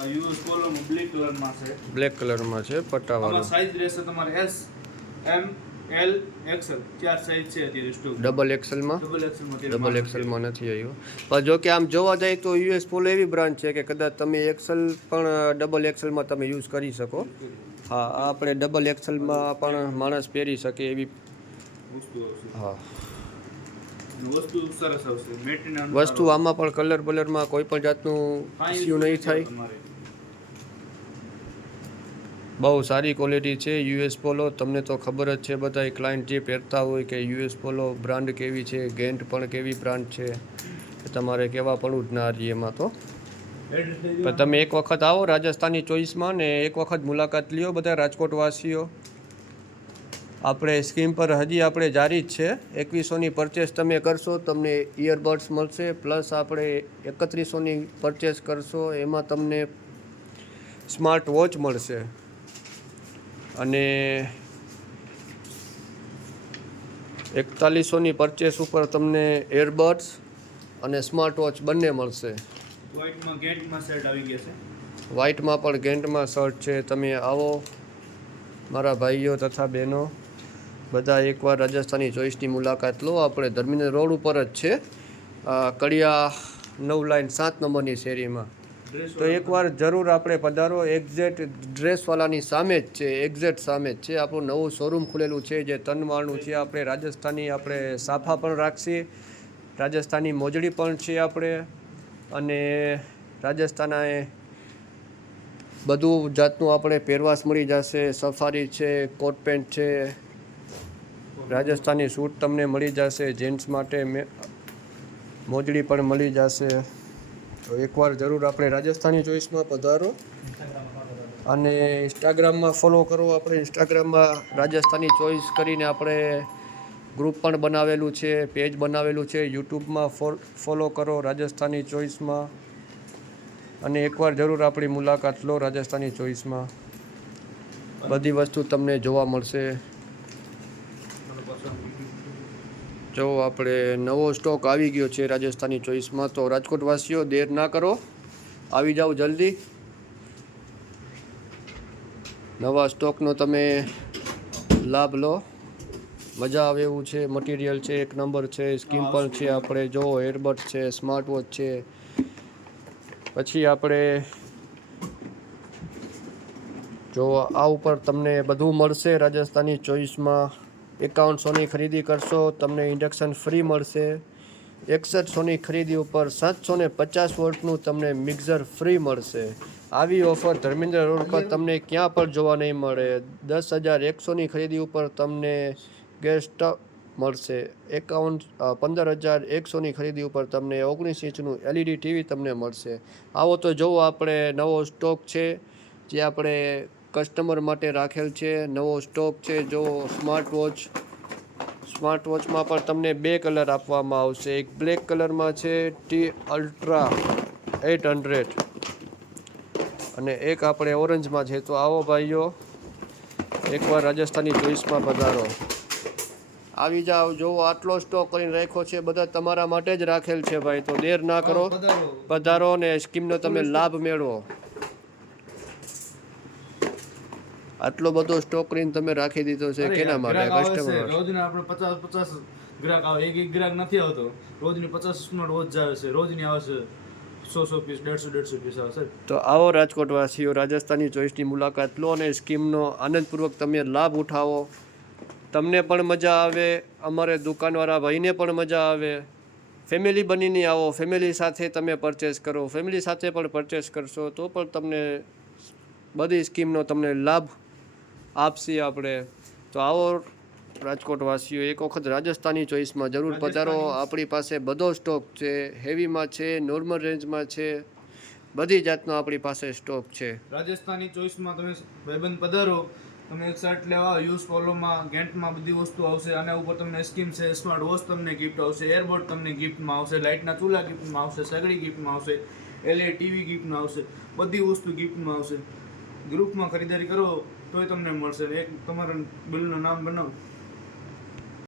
US પોલોમાં black કલરમાં છે. Black કલરમાં છે પટ્ટાવાળો. આમાં સાઈઝ રહેશે તમારે એસ, એમ, એલ, એક્સએલ 4 સાઈઝ છે અત્યારે સ્ટોક. ડબલ એક્સેલમાં ડબલ એક્સેલમાં નથી આવ્યો. પણ જો કે આમ જોવા જાય તો યુએસ પોલો એવી બ્રાન્ડ છે કે કદાચ તમે એક્સેલ પણ ડબલ એક્સેલમાં તમે યુઝ કરી શકો. હા, આપણે ડબલ એક્સેલમાં પણ માણસ પહેરી શકે એવી વસ્તુ આવશે. હા, વસ્તુ સરસ આવશે. મેટેરિયલ વસ્તુ આમાં પણ કલર બલરમાં કોઈ પણ જાતનું ઇસ્યુ નહીં થાય. બહુ સારી ક્વોલિટી છે યુએસ પોલો. તમને તો ખબર જ છે બધા ક્લાયન્ટ જે પહેરતા હોય કે યુએસ પોલો બ્રાન્ડ કેવી છે, ગેન્ટ પણ કેવી બ્રાન્ડ છે, તમારે કહેવા પડવું જ ના રહી એમાં તો. પણ તમે એક વખત આવો રાજસ્થાની ચોઈસમાં ને એક વખત મુલાકાત લ્યો બધા રાજકોટવાસીઓ. આપણે સ્કીમ પર હજી આપણે જારી જ છે. 2100ની પરચેસ તમે કરશો તમને ઇયરબડ્સ મળશે, પ્લસ આપણે 3100ની પરચેસ કરશો એમાં તમને સ્માર્ટ વોચ મળશે, અને 4100ની પરચેસ ઉપર તમને એરબડ્સ અને સ્માર્ટ વોચ બંને મળશે. વ્હાઇટમાં ગેન્ટમાં શર્ટ આવી ગયા છે. વ્હાઇટમાં પણ ગેન્ટમાં શર્ટ છે. તમે આવો મારા ભાઈઓ તથા બહેનો બધા એકવાર રાજસ્થાની ચોઈસની મુલાકાત લો. આપણે ધર્મિનગર રોડ ઉપર જ છે, કડિયા 9 લાઈન 7 નંબરની શેરીમાં. તો એકવાર જરૂર આપણે પધારો. એક્ઝેક્ટ ડ્રેસવાલાની સામે જ છે, એક્ઝેક્ટ સામે જ છે. આપણું નવું શોરૂમ ખુલેલું છે જે 3 માળનું છે. આપણે રાજસ્થાની આપણે સાફા પણ રાખીએ, રાજસ્થાની મોજડી પણ છે આપણે, અને રાજસ્થાના બધું જાતનું આપણે પહેરવાશ મળી જશે. સફારી છે, કોટ પેન્ટ છે, રાજસ્થાની સૂટ તમને મળી જશે. જેન્ટ્સ માટે મોજડી પણ મળી જશે. તો એકવાર જરૂર આપણે રાજસ્થાની ચોઈસમાં પધારો, અને ઇન્સ્ટાગ્રામમાં ફોલો કરો. આપણે ઇન્સ્ટાગ્રામમાં રાજસ્થાની ચોઈસ કરીને આપણે ગ્રુપ પણ બનાવેલું છે, પેજ બનાવેલું છે. યુટ્યુબમાં ફોલો કરો રાજસ્થાની ચોઈસમાં, અને એકવાર જરૂર આપણી મુલાકાત લો રાજસ્થાની ચોઈસમાં. બધી વસ્તુ તમને જોવા મળશે. જો આપણે નવો સ્ટોક આવી ગયો છે રાજસ્થાની ચોઈસમાં, તો રાજકોટવાસીઓ દેર ના કરો, આવી જાઓ જલ્દી. નવા સ્ટોકનો તમે લાભ લો, મજા આવે એવું છે. મટીરિયલ છે એક નંબર છે, સ્કીમ પણ છે. આપણે જો એરબડ છે, સ્માર્ટ વોચ છે, પછી આપણે જો આ ઉપર તમને બધું મળશે રાજસ્થાની ચોઈસમાં. 5100ની ખરીદી કરશો તમને ઇન્ડક્શન ફ્રી મળશે. 6100ની ખરીદી ઉપર 750 વોલ્ટનું તમને મિક્સર ફ્રી મળશે. આવી ઓફર ધર્મેન્દ્ર રોડ પર તમને ક્યાં પણ જોવા નહીં મળે. 10100ની ખરીદી ઉપર તમને ગેસ સ્ટવ મળશે. 15100ની ખરીદી ઉપર તમને 19 ઇંચનું LED ટીવી તમને મળશે. આવો તો જોવો આપણે નવો સ્ટોક છે જે આપણે કસ્ટમર માટે રાખેલ છે. નવો સ્ટોક છે. જો સ્માર્ટ વોચમાં પણ તમને 2 કલર આપવામાં આવશે. એક બ્લેક કલરમાં છે ટી અલ્ટ્રા 800, અને એક આપણે ઓરેન્જમાં છે. તો આવો ભાઈઓ એકવાર રાજસ્થાની ચોઈસમાં પધારો, આવી જાઓ. જો આટલો સ્ટોક કરીને રાખ્યો છે બધા તમારા માટે જ રાખેલ છે ભાઈ. તો દેર ના કરો, પધારો ને સ્કીમનો તમે લાભ મેળવો. આટલો બધો સ્ટોક કરીને તમે રાખી દીધો છે કેના માટે? કસ્ટમર રોજના આપણે 50 ગ્રાહક આવે. એક ગ્રાહક નથી આવતો. રોજની 50 સ્માર્ટ વોચ આવે છે, રોજની આવે છે 100 પીસ, 150 પીસ આવે છે. તો આવો રાજકોટવાસીઓ રાજસ્થાની ચોઈસની મુલાકાત લો, અને સ્કીમનો આનંદપૂર્વક તમે લાભ ઉઠાવો. તમને પણ મજા આવે, અમારે દુકાનવાળા ભાઈને પણ મજા આવે. ફેમિલી બનીને આવો, ફેમિલી સાથે તમે પરચેસ કરો. ફેમિલી સાથે પણ પરચેસ કરશો તો પણ તમને બધી સ્કીમનો તમને લાભ આપશે આપણે. તો આવો રાજકોટવાસીઓ એક વખત રાજસ્થાની ચોઈસમાં જરૂર પધારો. આપણી પાસે બધો સ્ટોક છે, હેવીમાં છે, નોર્મલ રેન્જમાં છે, બધી જાતનો આપણી પાસે સ્ટોક છે. રાજસ્થાની ચોઈસમાં તમે ભાઈબંધ પધારો. તમે એક શર્ટ લેવા યુઝ પોલોમાં ગેન્ટમાં બધી વસ્તુ આવશે. આના ઉપર તમને સ્કીમ છે, સ્માર્ટ વોચ તમને ગિફ્ટ આવશે, એરબોર્ડ તમને ગિફ્ટમાં આવશે, લાઇટના ચૂલા ગિફ્ટમાં આવશે, સગડી ગિફ્ટમાં આવશે, LED ટીવી ગિફ્ટમાં આવશે, બધી વસ્તુ ગિફ્ટમાં આવશે. ગ્રુપમાં ખરીદારી કરો તોય તમને મળશે. એક તમારા બિલનું નામ બનાવો.